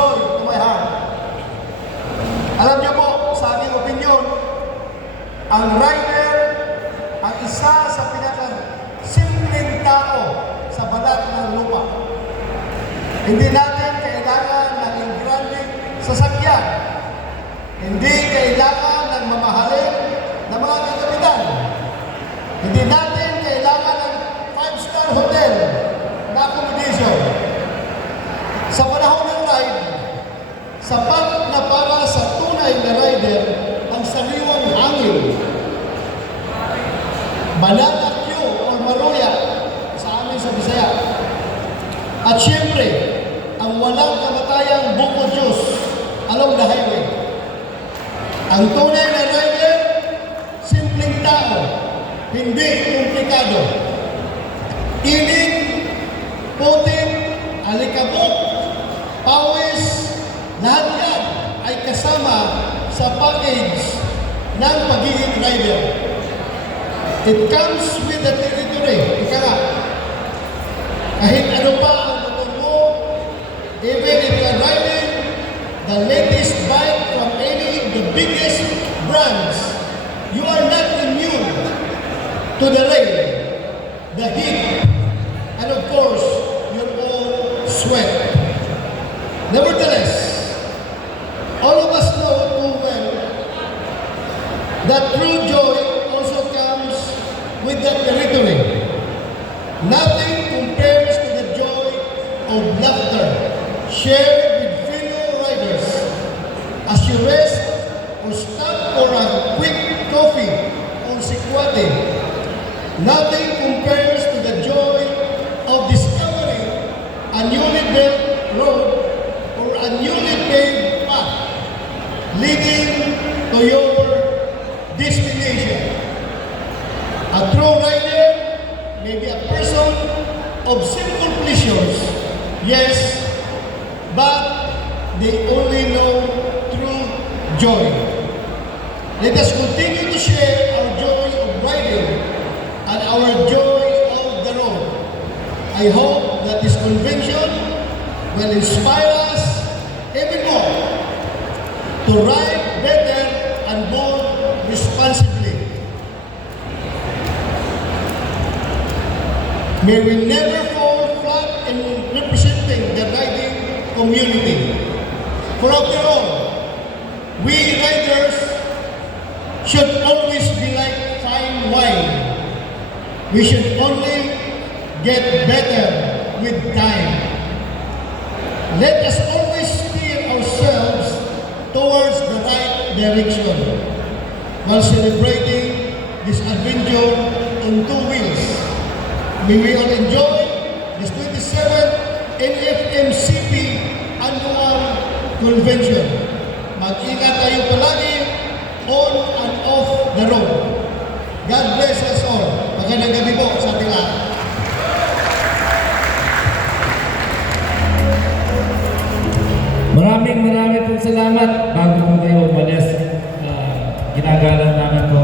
joy to my heart. Alam niyo po, sa aking opinion, ang rider ang isa sa pinaka-simpleng tao sa balat ng lupa. Hindi natin kailangan ng engranding sasakyan. Hindi kailangan ng mamahalin na mga kagamitan. Hindi natin kailangan ng 5-star hotel na accommodation. Sa panahon ng ride, sapat na para sa tunay na rider ang sariwang hangin. Banana o maruya sa amin sa Bisaya. At siyempre, ang walang kamatayang buko juice along the highway. Ang tunay na rider, simpleng tao, hindi komplikado. Init, putik, alikabok, pawis, lahat yan ay kasama sa package ng pagiging rider. It comes with the territory. Ika nga, kahit ano pa ang motor mo, even if you are riding the latest bike from any of the biggest brands, you are not immune to the rain, the heat, and of course, your own sweat. Nevertheless, all of us know too well that true joy also comes with the territory. Nothing compares to the joy of laughter shared with fellow riders as you rest or stop for a quick coffee or sikwate. Nothing compares to the joy of discovering a newly built road or a newly paved path leading to your destination. A true rider may be a person of simple pleasures, yes, but they only know true joy. Let us continue to share our joy of riding and our joy of the road. I hope that this convention will inspire us even more to ride better and more responsibly. May we never fall flat in representing the riding community. For after all, we riders should always be like fine wine. We should only get better with time. Let us always steer ourselves towards the right direction while celebrating this adventure on two wheels. May we all enjoy this 27th NFMCP Annual Convention. Mag-ingat tayo palagi on and off the road. God bless us all. Magandang gabi po sa ating lahat. Maraming pong salamat. Bago po kayo umalis, ginagalang namin po